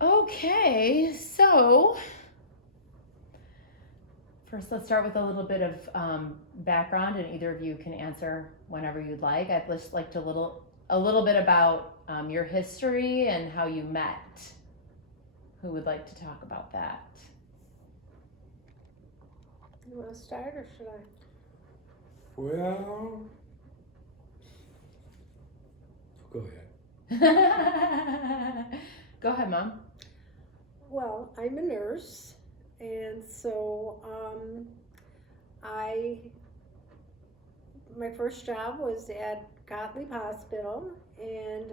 Okay, so first let's start with a little bit of background, and either of you can answer whenever you'd like. I'd just like to a little bit about your history and how you met. Who would like to talk about that? You want to start or should I? Well, go ahead. Go ahead, Mom. Well, I'm a nurse, and so I my first job was at Gottlieb Hospital, and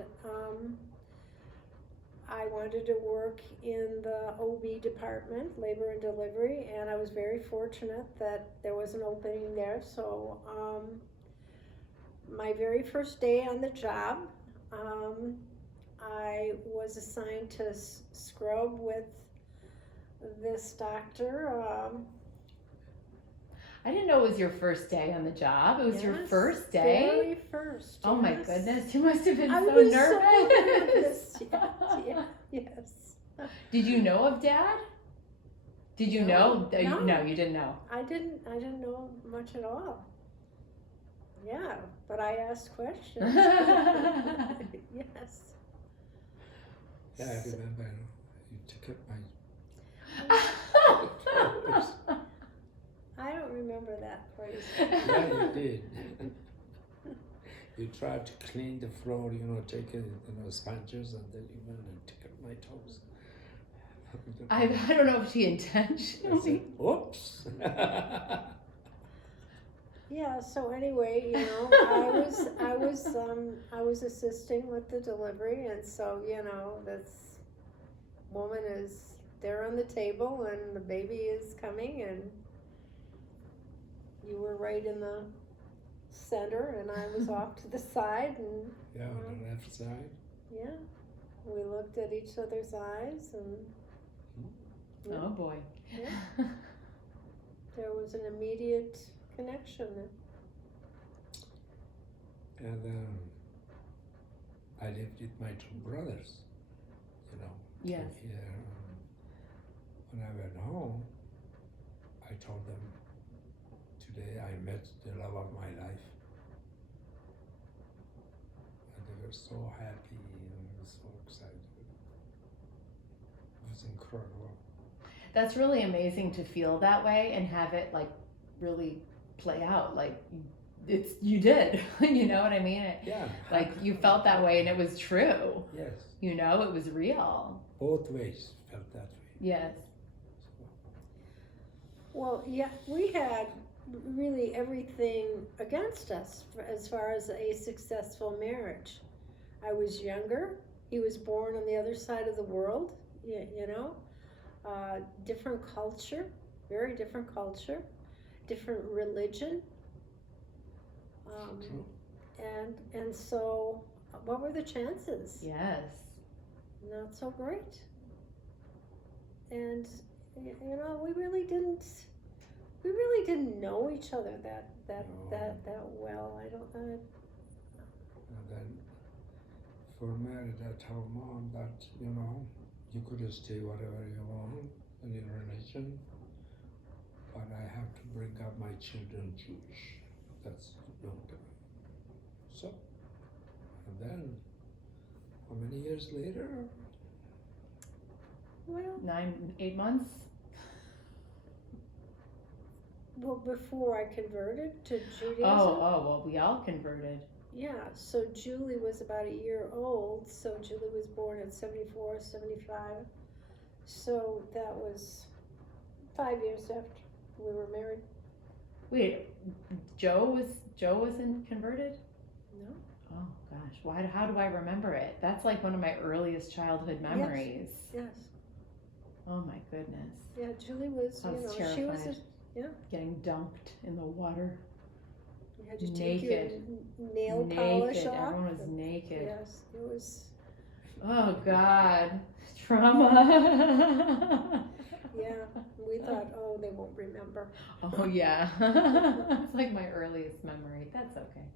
I wanted to work in the OB department, labor and delivery, and I was very fortunate that there was an opening there. So my very first day on the job, I was assigned to scrub with this doctor. I didn't know it was your first day on the job. It was your Yes, first day? Very first. Oh my yes. goodness, you must have been I so was nervous. so nervous. Yes. Did you know of Dad? Did you No, know? no. No, you didn't know. I didn't know much at all. Yeah, but I asked questions. Yes. Yeah, I remember you took up my. I don't remember that phrase. Yeah, you did. You tried to clean the floor, taking sponges, and then you went and took up my toes. I don't know if she I intentionally. said, oops. Yeah. So anyway, I was assisting with the delivery, and so this woman is there on the table, and the baby is coming, and you were right in the center, and I was off to the side, and Yeah, on the left side. yeah, we looked at each other's eyes, and Oh boy. yeah, there was an immediate connection there. And I lived with my two brothers, Yes. Here. When I went home, I told them, today I met the love of my life. And they were so happy and they were so excited. It was incredible. That's really amazing to feel that way and have it really play out. You did. You know what I mean? Yeah. You felt that way and it was true. Yes. It was real. Both ways felt that way. Yes. Well, yeah, we had really everything against us as far as a successful marriage. I was younger. He was born on the other side of the world, different culture, very different culture, different religion. True. And so what were the chances? Yes. Not so great. And we really didn't know each other that well. I don't know. And then for marriage, I told Mom that, you could stay whatever you want in your religion, but I have to bring up my children Jewish. That's not good. So, and then, how many years later? Well, 8 months. well, before I converted to Judaism. Well, we all converted. Yeah, so Julie was about a year old, so Julie was born at 74, 75. So that was 5 years after we were married. Wait, Joe wasn't converted? No. Oh gosh, how do I remember it? That's like one of my earliest childhood memories. Yes. Oh my goodness. Yeah, Julie was, I was terrified. she was Getting dunked in the water. you had to take your Naked. nail polish off. Everyone was naked. Yes, it was. Oh God, trauma. Yeah, we thought, oh, they won't remember. Oh yeah, it's like my earliest memory. That's okay.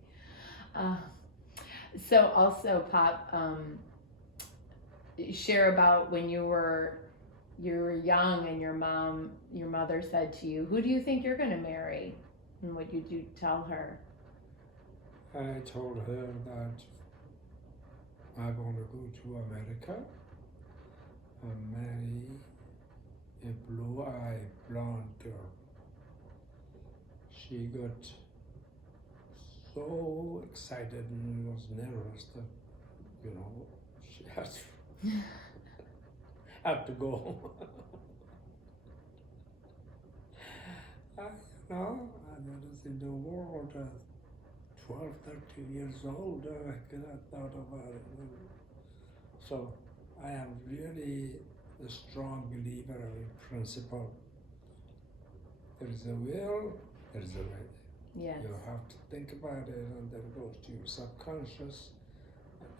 So also, Pop, share about when you were young and your mother said to you, "Who do you think you're going to marry?" And what did you tell her? I told her that I want to go to America and marry a blue-eyed blonde girl. She got so excited and was nervous that, she had to go. I was in the world 12, 13 years old. I cannot thought about it. So I am really a strong believer in principle. There is a will, there is a way. Yes. You have to think about it, and then it goes to your subconscious.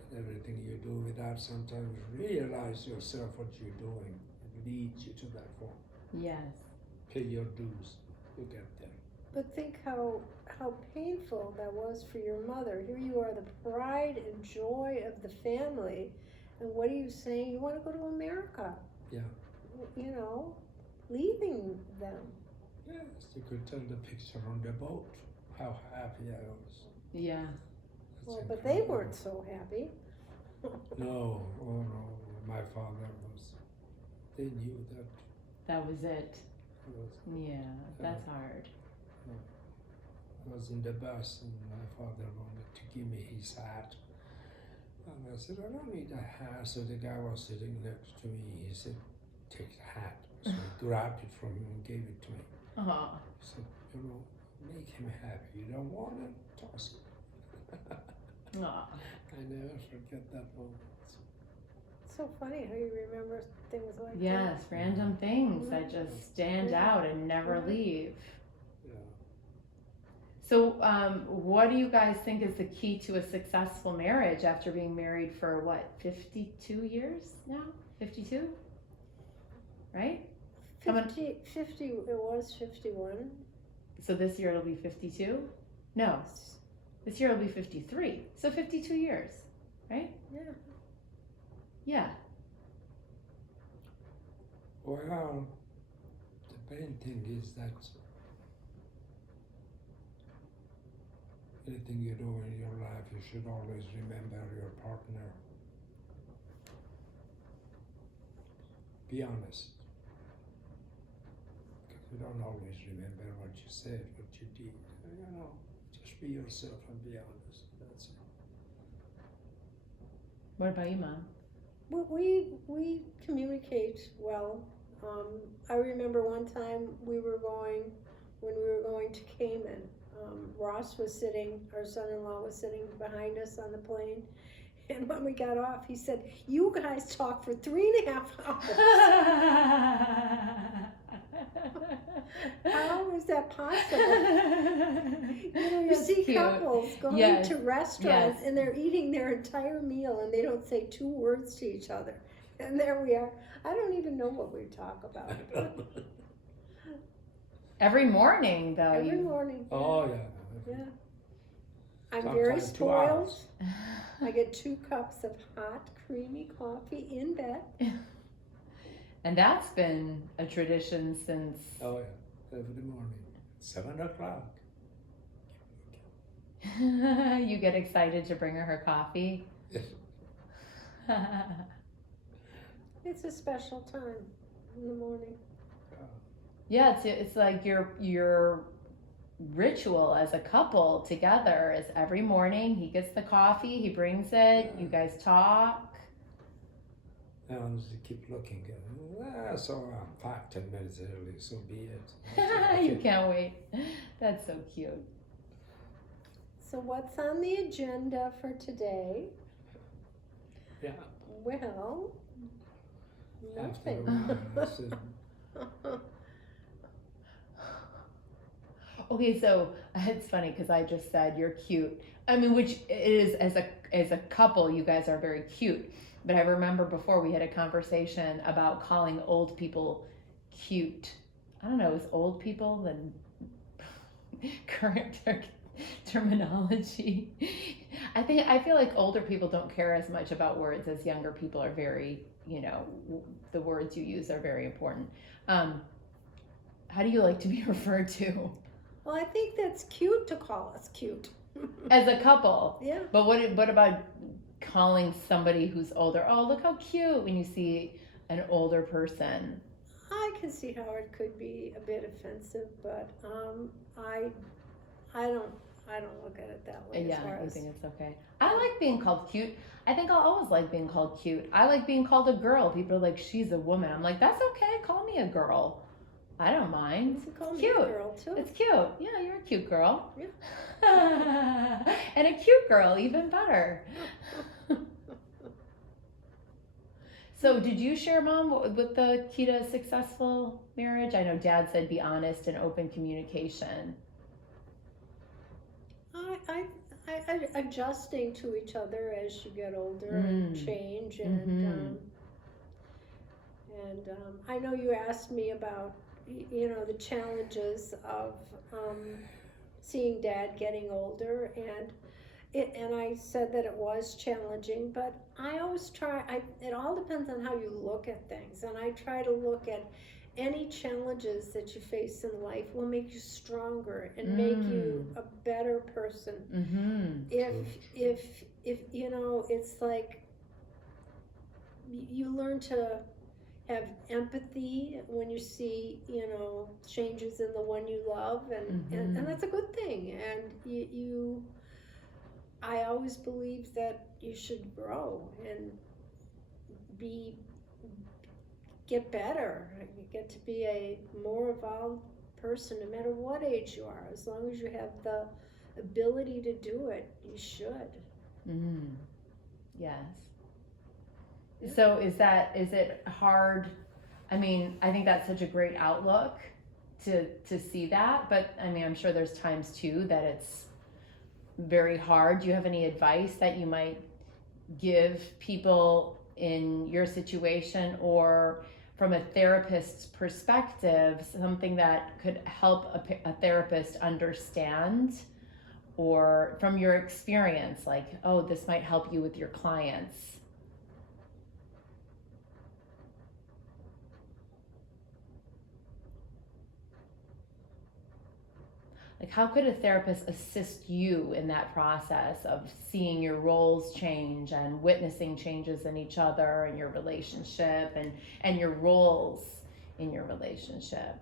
And everything you do without sometimes realize yourself what you're doing. It leads you to that form. Yes. Pay your dues, you get there. But think how painful that was for your mother. Here you are, the pride and joy of the family, and what are you saying? You want to go to America? Yeah. Leaving them. Yes, you could tell the picture on the boat, how happy I was. Yeah. That's Well, but they incredible. weren't so happy. No, oh no, my father was, they knew that That was it. I was, Yeah, that's hard. I was in the bus and my father wanted to give me his hat. And I said, I don't need a hat. So the guy was sitting next to me, he said, take the hat. So I grabbed it from him and gave it to me. Uh-huh. He said, make him happy. You don't want it, toss it. Aw. I never forget that moment. So funny how you remember things like Yes, random things that Mhm. just stand Yeah. out and never Mhm. leave. Yeah. So, what do you guys think is the key to a successful marriage after being married for 52 years now? 52? Right? that. 50, it was 51. So this year it'll be 52? No, this year it'll be 53. So 52 years, right? Yeah. Yeah. Well, the main thing is that anything you do in your life, you should always remember your partner. Be honest. Because you don't always remember what you said, what you did. Just be yourself and be honest. That's it. What about you, Mom? Well, we communicate well. I remember one time when we were going to Cayman. Ross was sitting, our son-in-law was sitting behind us on the plane. And when we got off, he said, "You guys talked for 3.5 hours. How is that possible?" You That's see cute. couples going Yes. to restaurants Yes. and they're eating their entire meal and they don't say 2 words to each other. And there we are. I don't even know what we talk about. Every morning, though. Every morning. Oh, yeah. Yeah. I'm very Sometimes 2 spoiled. hours. I get 2 cups of hot, creamy coffee in bed. And that's been a tradition since. Oh, yeah. Every morning. 7 o'clock. You get excited to bring her coffee. It's a special time in the morning. Yeah, it's like your ritual as a couple together is every morning he gets the coffee, he brings it, you guys talk. And they keep looking at it. So I'm 5-10 minutes early, so be it. You can't wait. That's so cute. So what's on the agenda for today? Yeah. Well, After a nothing. while, I said, Okay, so it's funny because I just said you're cute. I mean, which it is as a couple, you guys are very cute. But I remember before we had a conversation about calling old people cute. I don't know, is old people the current terminology? I feel like older people don't care as much about words as younger people are very the words you use are very important. How do you like to be referred to Well, I think that's cute to call us cute. as a couple? Yeah. But what about calling somebody who's older? Oh, look how cute when you see an older person. I can see how it could be a bit offensive, but I don't look at it that way. Yeah, as far I as, think it's okay. I like being called cute. I think I'll always like being called cute. I like being called a girl. People are like, she's a woman. I'm like, that's okay. Call me a girl. I don't mind. you can call me Cute. a girl too. It's cute. Yeah, you're a cute girl. Yeah. And a cute girl, even better. So, did you share, Mom, with the key to a successful marriage? I know Dad said be honest and open communication. I adjusting to each other as you get older and change and I know you asked me about the challenges of seeing Dad getting older and I said that it was challenging, but I always try. It all depends on how you look at things, and I try to look at any challenges that you face in life will make you stronger and make you a better person. If it's like you learn to have empathy when you see changes in the one you love, and that's a good thing. And I always believe that you should grow and get better. You get to be a more evolved person no matter what age you are. As long as you have the ability to do it, you should. Yes. Yeah. So is it hard? I mean, I think that's such a great outlook to see that, but I mean, I'm sure there's times too that it's very hard. Do you have any advice that you might give people in your situation, or from a therapist's perspective, something that could help a therapist understand, or from your experience, like, oh, this might help you with your clients? Like, how could a therapist assist you in that process of seeing your roles change and witnessing changes in each other and your relationship and your roles in your relationship?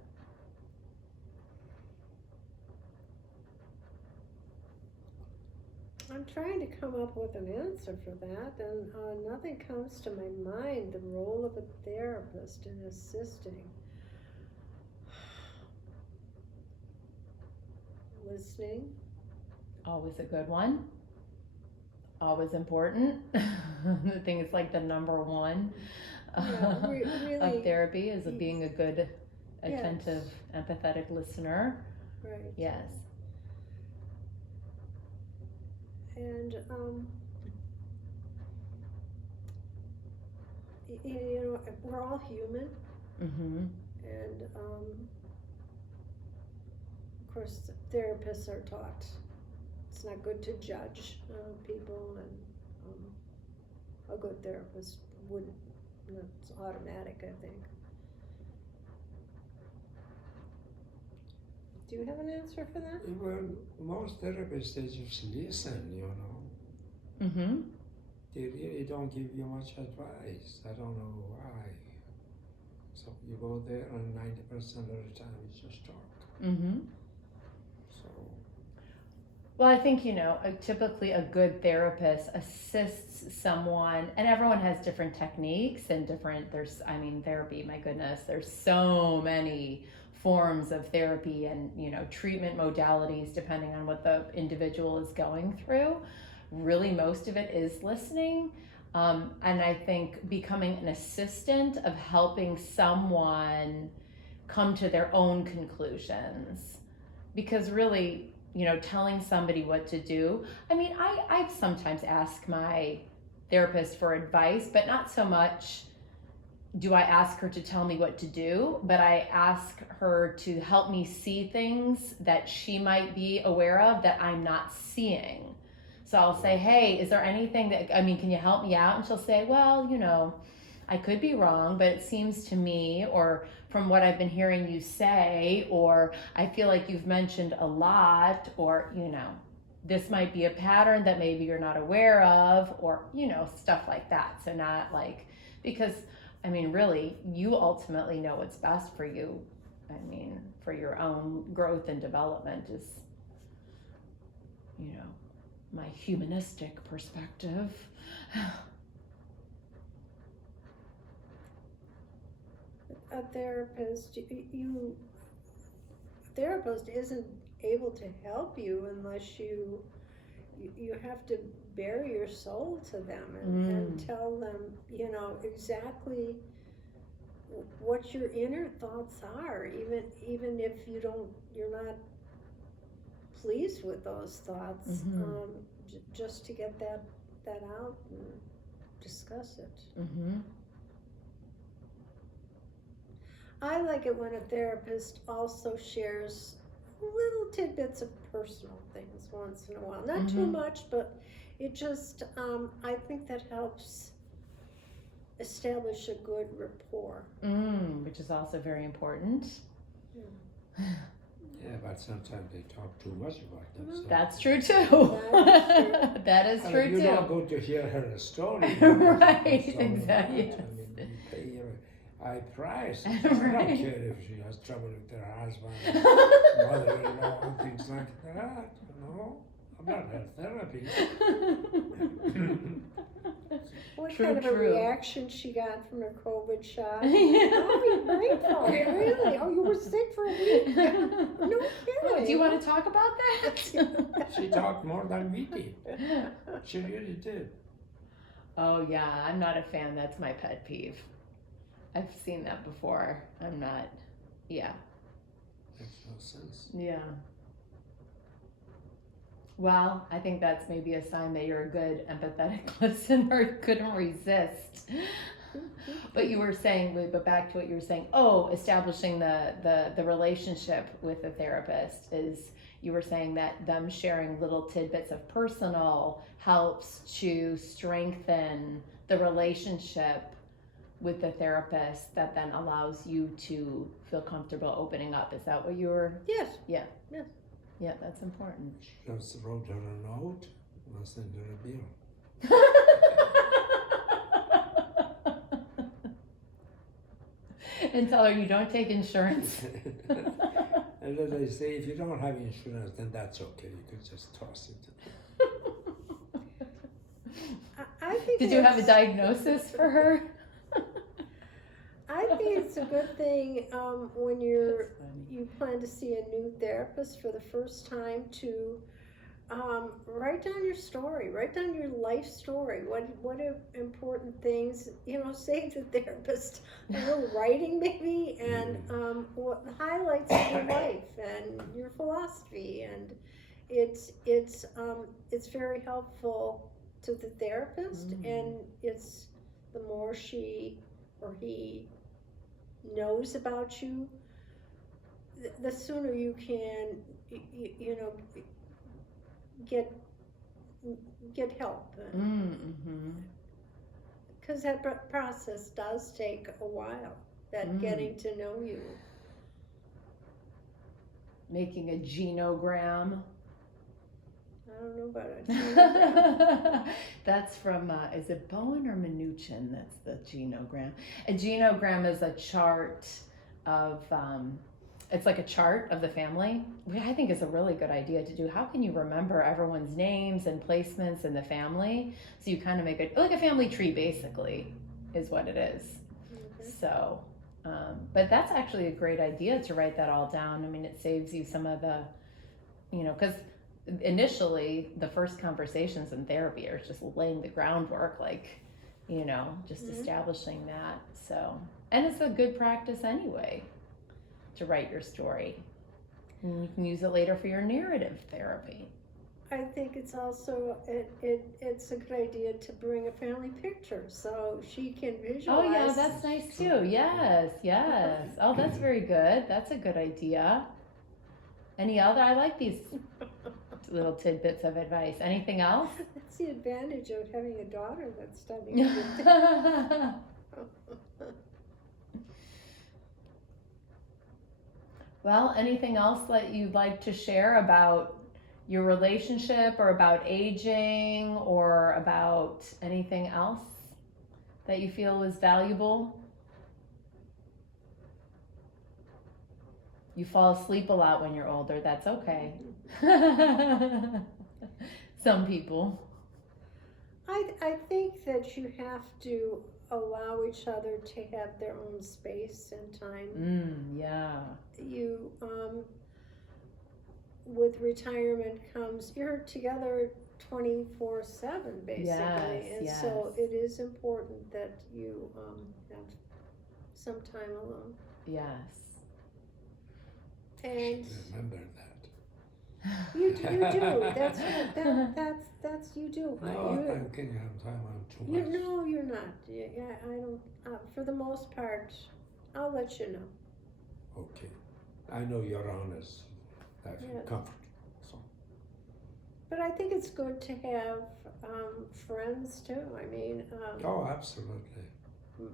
I'm trying to come up with an answer for that, and nothing comes to my mind. The role of a therapist in assisting. Listening. Always a good one. Always important. I think it's like the number one Really, of therapy is being a good, attentive, empathetic listener. Right. Yes. And we're all human, and of course, therapists are taught it's not good to judge people, and a good therapist wouldn't. It's automatic, I think. Do you have an answer for that? Well, most therapists, they just listen, They really don't give you much advice. I don't know why. So you go there and 90% of the time you just talk. So. Well, I think, typically a good therapist assists someone, and everyone has different techniques and therapy, my goodness, there's so many forms of therapy and, treatment modalities depending on what the individual is going through. Really, most of it is listening. And I think becoming an assistant of helping someone come to their own conclusions. Because really, telling somebody what to do. I mean, I sometimes ask my therapist for advice, but not so much do I ask her to tell me what to do, but I ask her to help me see things that she might be aware of that I'm not seeing. So I'll say, hey, is there anything can you help me out? And she'll say, well, I could be wrong, but it seems to me, or from what I've been hearing you say, or I feel like you've mentioned a lot, or, this might be a pattern that maybe you're not aware of, or, stuff like that. So not like, because, really, you ultimately know what's best for you. For your own growth and development is, my humanistic perspective. A therapist, therapist isn't able to help you unless you have to bare your soul to them and tell them, exactly what your inner thoughts are, even if you're not pleased with those thoughts, just to get that out and discuss it. I like it when a therapist also shares little tidbits of personal things once in a while. Not too much, but it just, I think that helps establish a good rapport. Which is also very important. Yeah, but sometimes they talk too much about themselves. That's true too. That is true too. You're not going to hear her story. Right, exactly. Yes. You pay your high price. I don't care if she has trouble with her husband, mother-in-law, and things like that. I'm not her therapist. What True, kind of a true. reaction she got from her COVID shot? Oh, you're grateful, really? Oh, you were sick for a week? No kidding. Do you want to talk about that? She talked more than we did. She really did. Oh yeah, I'm not a fan. That's my pet peeve. I've seen that before. I'm not. Yeah. Makes no sense. Yeah. Well, I think that's maybe a sign that you're a good empathetic listener, couldn't resist. But you were saying, but back to what you were saying, establishing the relationship with the therapist is, you were saying that them sharing little tidbits of personal helps to strengthen the relationship with the therapist, that then allows you to feel comfortable opening up. Is that what you were? Yes. Yeah. Yes. Yeah, that's important. Just wrote her a note and sent her a bill. And tell her you don't take insurance. And then they say, if you don't have insurance, then that's okay. You can just toss it. I think Did you have a diagnosis for her? I think it's a good thing when you plan to see a new therapist for the first time to write down your story, write down your life story. What are important things? Save the therapist a little writing maybe, and what the highlights of your life and your philosophy, and it's very helpful to the therapist, and it's the more she or he knows about you, the sooner you can, get help. Because that process does take a while, that getting to know you. Making a genogram. I don't know about it. That's from, is it Bowen or Mnuchin? That's the genogram. A genogram is a chart of, it's like a chart of the family, which I think is a really good idea to do. How can you remember everyone's names and placements in the family? So you kind of make it like a family tree, basically, is what it is. Okay. So, but that's actually a great idea to write that all down. It saves you some of the, because initially the first conversations in therapy are just laying the groundwork, just establishing that. So, and it's a good practice anyway to write your story, and you can use it later for your narrative therapy. I think it's also it's a good idea to bring a family picture so she can visualize. Oh yeah, that's nice too. Yes. Oh, that's very good. That's a good idea. Any other? I like these little tidbits of advice. Anything else? That's the advantage of having a daughter that's studying. Well, anything else that you'd like to share about your relationship or about aging or about anything else that you feel was valuable? You fall asleep a lot when you're older, that's okay. Some people. I think that you have to allow each other to have their own space and time. Yeah. You, with retirement comes, you're together 24/7 basically. Yes, and yes. so it is important that you have some time alone. Yes. And Remember that. you do. That's you do. No, You- I'm thinking I'm too You much. no, you're not. Yeah, I don't. For the most part, I'll let you know. Okay. I know you're honest. I feel Yes. comfortable. So. But I think it's good to have friends too. I mean, Oh, absolutely.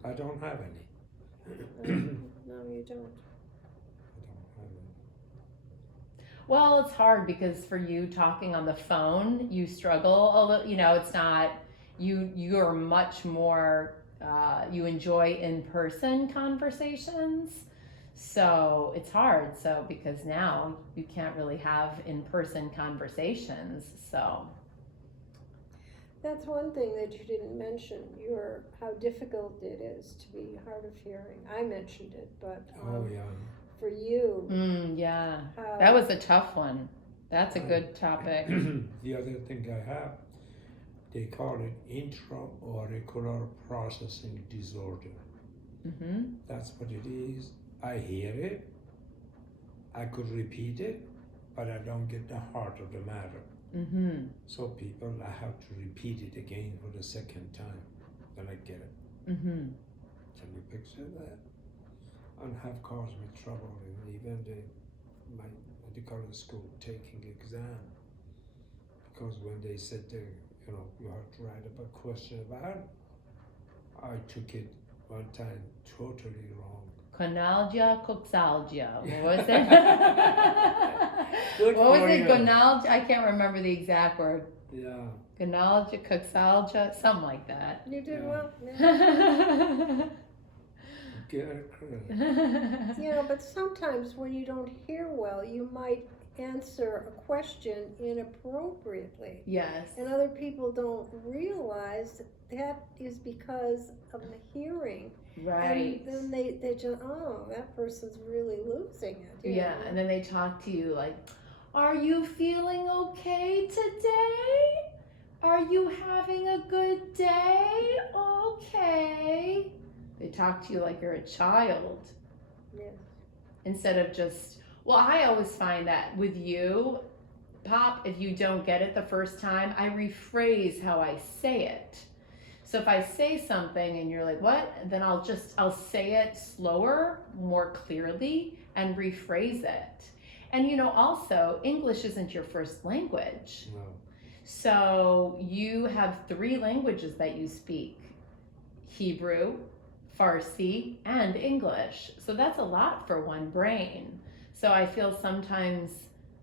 I don't have any. no, you don't. I don't have any. Well, it's hard because for you talking on the phone, you struggle a little, it's not, you're much more, you enjoy in-person conversations. So it's hard. So because now you can't really have in-person conversations. So That's one thing that you didn't mention. How difficult it is to be hard of hearing. I mentioned it, but Oh, yeah. for you, yeah, how, that was a tough one. That's a good topic. The other thing I have, they call it intra-auricular processing disorder. Mm-hmm. That's what it is. I hear it. I could repeat it, but I don't get the heart of the matter. Mm-hmm. So people, I have to repeat it again for the second time, then I get it. Mm-hmm. Can you picture that? And have caused me trouble in even my medical school taking exam. Because when they said you have to write up a question about it, I took it one time totally wrong. Conalgia, coxalgia. What was it? Good What was for it? you. Gonalgia? I can't remember the exact word. Yeah. Gonalgia, coxalgia, something like that. you did Yeah. well. Yeah. Get it credit. You know, but sometimes when you don't hear well, you might answer a question inappropriately. Yes. And other people don't realize that is because of the hearing. Right. And then they just, oh, that person's really losing it. you Yeah, know. and then they talk to you like, are you feeling okay today? Are you having a good day? Okay. They talk to you like you're a child. Yes. Instead of just, well, I always find that with you, Pop, if you don't get it the first time, I rephrase how I say it. So if I say something and you're like, what? Then I'll say it slower, more clearly, and rephrase it. And also, English isn't your first language. No. So you have 3 languages that you speak: Hebrew, Farsi, and English. So that's a lot for one brain. So I feel sometimes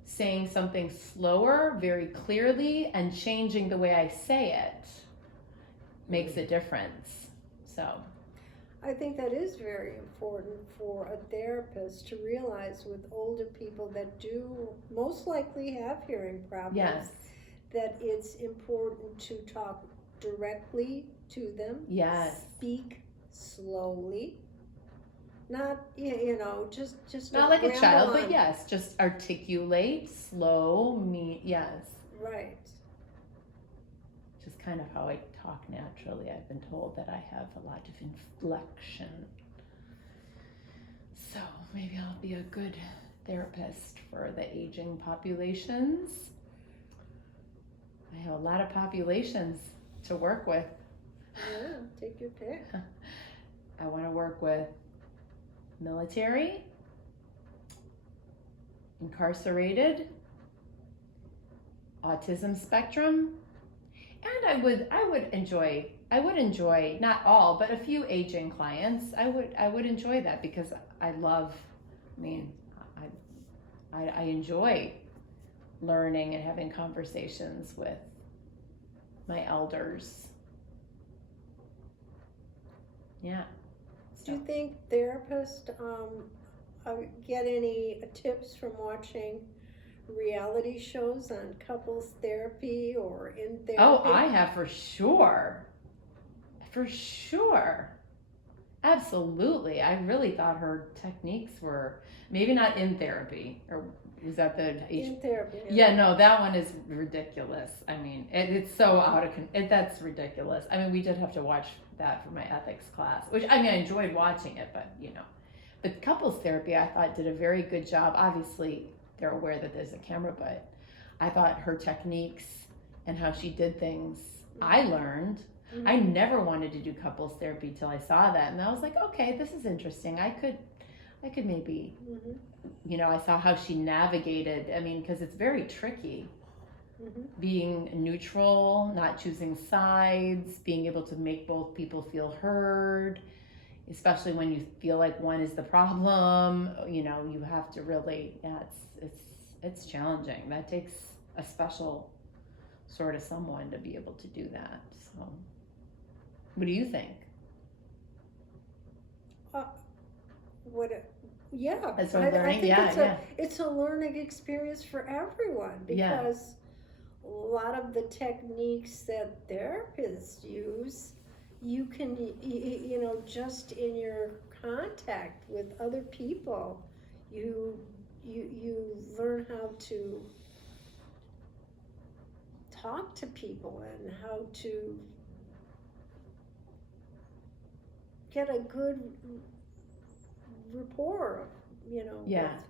saying something slower, very clearly, and changing the way I say it makes a difference. So I think that is very important for a therapist to realize with older people that do most likely have hearing problems. yes, That it's important to talk directly to them. yes. Speak slowly. Not, just Not don't like a ramble child, on. but yes, just articulate, slow, yes. Right. Just kind of how I talk naturally. I've been told that I have a lot of inflection. So maybe I'll be a good therapist for the aging populations. I have a lot of populations to work with. Yeah, take your pick. I want to work with military, incarcerated, autism spectrum, and I would enjoy would enjoy, not all, but a few aging clients. I would enjoy that because I love, I mean, I enjoy learning and having conversations with my elders. Yeah. Do you think therapists get any tips from watching reality shows on couples therapy or in therapy? Oh, I have for sure. For sure. Absolutely. I really thought her techniques were maybe not in therapy, or is that the In therapy. Yeah, no, that one is ridiculous. I mean, it's so out of that's ridiculous. I mean, we did have to watch that for my ethics class, which I mean, I enjoyed watching it, but but couples therapy, I thought did a very good job. Obviously, they're aware that there's a camera, but I thought her techniques and how she did things, I learned. Mm-hmm. I never wanted to do couples therapy till I saw that, and I was like, okay, this is interesting. I could maybe, I saw how she navigated. I mean, because it's very tricky. Being neutral, not choosing sides, being able to make both people feel heard, especially when you feel like one is the problem. You have to really, it's challenging. That takes a special sort of someone to be able to do that. So, what do you think? Yeah, As sort of learning, I think it's a learning experience for everyone, because a lot of the techniques that therapists use, you can, just in your contact with other people, you learn how to talk to people and how to get a good rapport,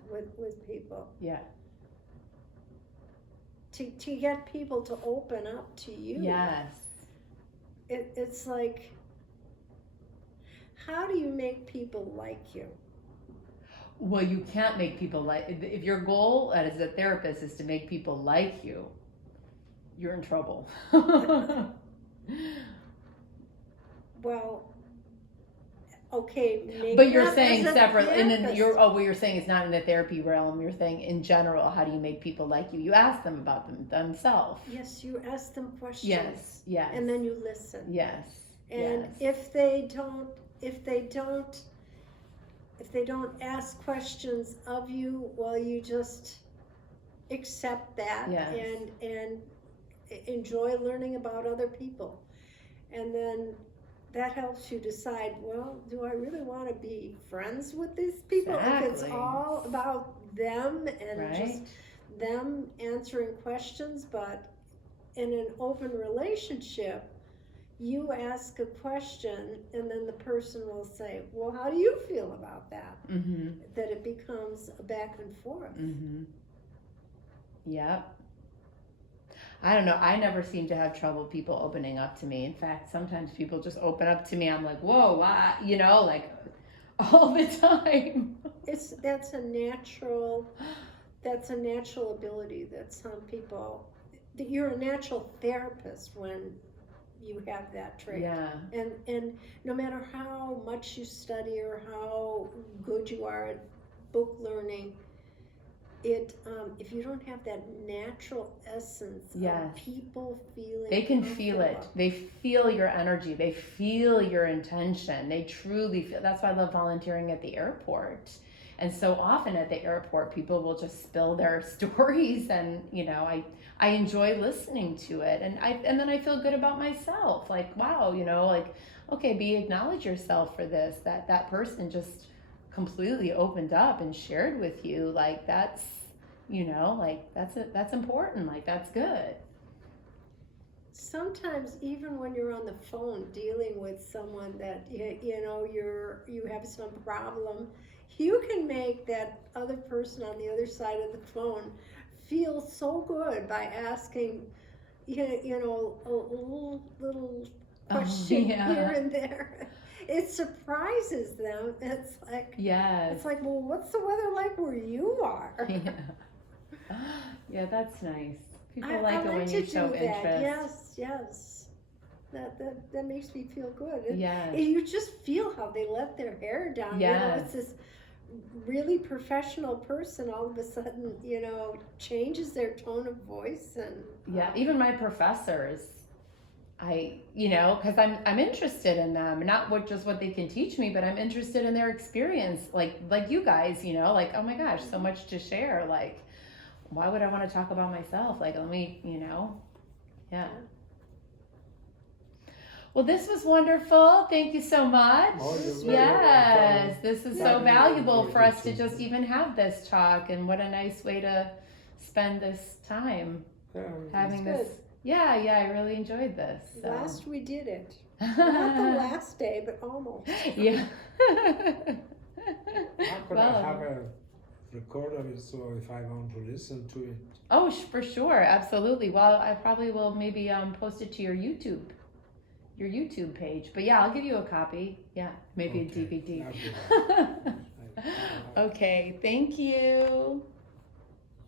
with people. Yeah. To get people to open up to you. Yes. It's like, how do you make people like you? Well, you can't make people like, if your goal as a therapist is to make people like you, you're in trouble. Well, okay, maybe. But you're not saying as a separately, and then therapist. what you're saying is not in the therapy realm. You're saying in general, how do you make people like you? You ask them about themselves. Yes, you ask them questions. Yes. And then you listen. Yes. And if they don't ask questions of you, well, you just accept that. Yes. And enjoy learning about other people. And then that helps you decide, well, do I really want to be friends with these people? Exactly. If it's all about them and Right. just them answering questions, but in an open relationship, you ask a question and then the person will say, well, how do you feel about that? Mm-hmm. That it becomes a back and forth. Mm-hmm. Yep. I don't know. I never seem to have trouble people opening up to me. In fact, sometimes people just open up to me. I'm like, whoa, wow, like all the time. That's a natural ability that some people, that you're a natural therapist when you have that trait. Yeah. And no matter how much you study or how good you are at book learning, if you don't have that natural essence of people feeling, they can feel it. They feel your energy. They feel your intention. They truly feel. That's why I love volunteering at the airport. And so often at the airport, people will just spill their stories, and I enjoy listening to it, and then I feel good about myself. Like, wow, okay, acknowledge yourself for this. That person just completely opened up and shared with you. Like, that's that's important. Like, that's good. Sometimes even when you're on the phone dealing with someone that you have some problem, you can make that other person on the other side of the phone feel so good by asking a little question here and there. It surprises them. It's like, well, what's the weather like where you are? Yeah, that's nice. People I like it like when to you do show that. interest. Yes. That makes me feel good. Yes. You just feel how they let their hair down. You know, Yes. it's this really professional person all of a sudden, you know, changes their tone of voice and Yeah, even my professors, because I'm interested in them, not just what they can teach me, but I'm interested in their experience, like you guys, like, oh my gosh, so much to share. Like, why would I want to talk about myself? Like, let me, yeah. Well, this was wonderful. Thank you so much. Oh, you're very Yes, welcome. this is Yeah, so we valuable enjoyed for us it to too. just even have this talk, and what a nice way to spend this time Yeah, having It's this. Yeah, I really enjoyed this. So. last we did it. Not the last day, but almost. Yeah. how could I have a recorder so if I want to listen to it? Oh, for sure, absolutely. Well, I probably will maybe post it to your YouTube page. But yeah, I'll give you a copy. Yeah, maybe Okay, a DVD. I'll do that. Okay, thank you.